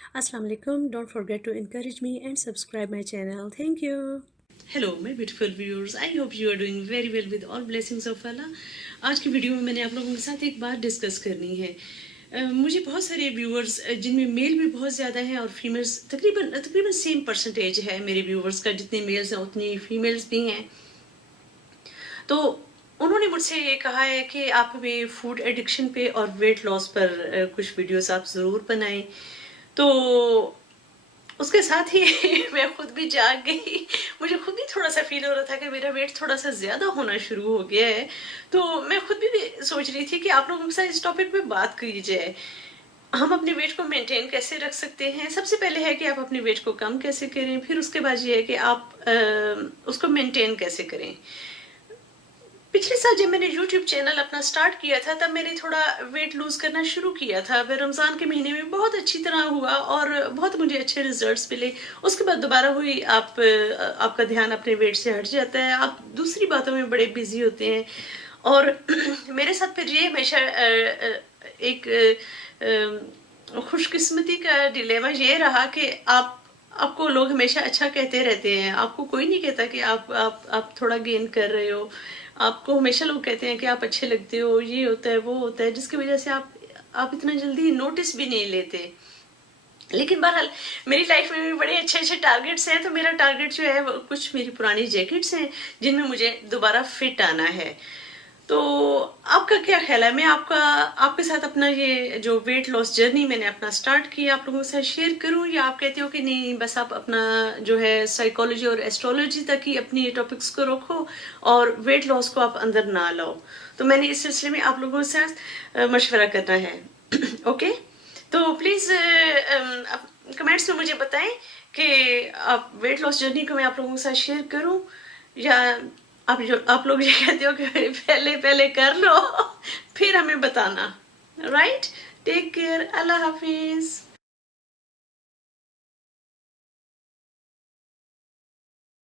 Assalamu alaikum. Don't forget to encourage me and subscribe my channel. Thank you. Hello my beautiful viewers, I hope you are doing very well with all blessings of Allah. आज की video में मैंने आप लोगों के साथ एक बात डिस्कस करनी है। मुझे बहुत सारे व्यूअर्स जिनमें मेल भी बहुत ज़्यादा हैं और फीमेल्स तकरीबन तकरीबन सेम परसेंटेज है मेरे व्यूअर्स का, जितने मेल्स हैं उतनी फीमेल्स भी हैं। तो उन्होंने मुझसे ये कहा है कि आप हमें फूड एडिक्शन पे और वेट लॉस पर कुछ वीडियोस आप ज़रूर बनाएं। तो उसके साथ ही मैं खुद भी जाग गई। मुझे खुद भी थोड़ा सा फील हो रहा था कि मेरा वेट थोड़ा सा ज़्यादा होना शुरू हो गया है। तो मैं खुद भी सोच रही थी कि आप लोगों के साथ इस टॉपिक पे बात की जाए। हम अपने वेट को मेंटेन कैसे रख सकते हैं। सबसे पहले है कि आप अपने वेट को कम कैसे करें, फिर उसके बाद ये है कि आप उसको मेंटेन कैसे करें। पिछले साल जब मैंने YouTube चैनल अपना स्टार्ट किया था तब मैंने थोड़ा वेट लूज करना शुरू किया था। फिर रमज़ान के महीने में बहुत अच्छी तरह हुआ और बहुत मुझे अच्छे रिजल्ट्स मिले। उसके बाद दोबारा हुई आपका ध्यान अपने वेट से हट जाता है, आप दूसरी बातों में बड़े बिजी होते हैं। और मेरे साथ फिर ये हमेशा एक खुशकिस्मती का डिलेमा ये रहा कि आपको लोग हमेशा अच्छा कहते रहते हैं। आपको कोई नहीं कहता कि आप थोड़ा गेन कर रहे हो। आपको हमेशा लोग कहते हैं कि आप अच्छे लगते हो, ये होता है वो होता है, जिसकी वजह से आप इतना जल्दी नोटिस भी नहीं लेते। लेकिन बहरहाल मेरी लाइफ में भी बड़े अच्छे अच्छे टारगेट्स हैं। तो मेरा टारगेट जो है वो कुछ मेरी पुरानी जैकेट्स हैं जिनमें मुझे दोबारा फिट आना है। तो आपका क्या ख्याल है? मैं आपके साथ अपना ये जो वेट लॉस जर्नी मैंने अपना स्टार्ट किया आप लोगों के साथ शेयर करूं, या आप कहते हो कि नहीं बस आप अपना जो है साइकोलॉजी और एस्ट्रोलॉजी तक ही अपनी टॉपिक्स को रखो और वेट लॉस को आप अंदर ना लाओ। तो मैंने इस सिलसिले में आप लोगों के साथ मशवरा करना है। ओके, तो प्लीज़ कमेंट्स में मुझे बताएं कि आप वेट लॉस जर्नी को मैं आप लोगों के साथ शेयर करूं, या आप लोग ये कहते हो कि पहले पहले कर लो फिर हमें बताना। राइट, टेक केयर, अल्लाह हाफिज।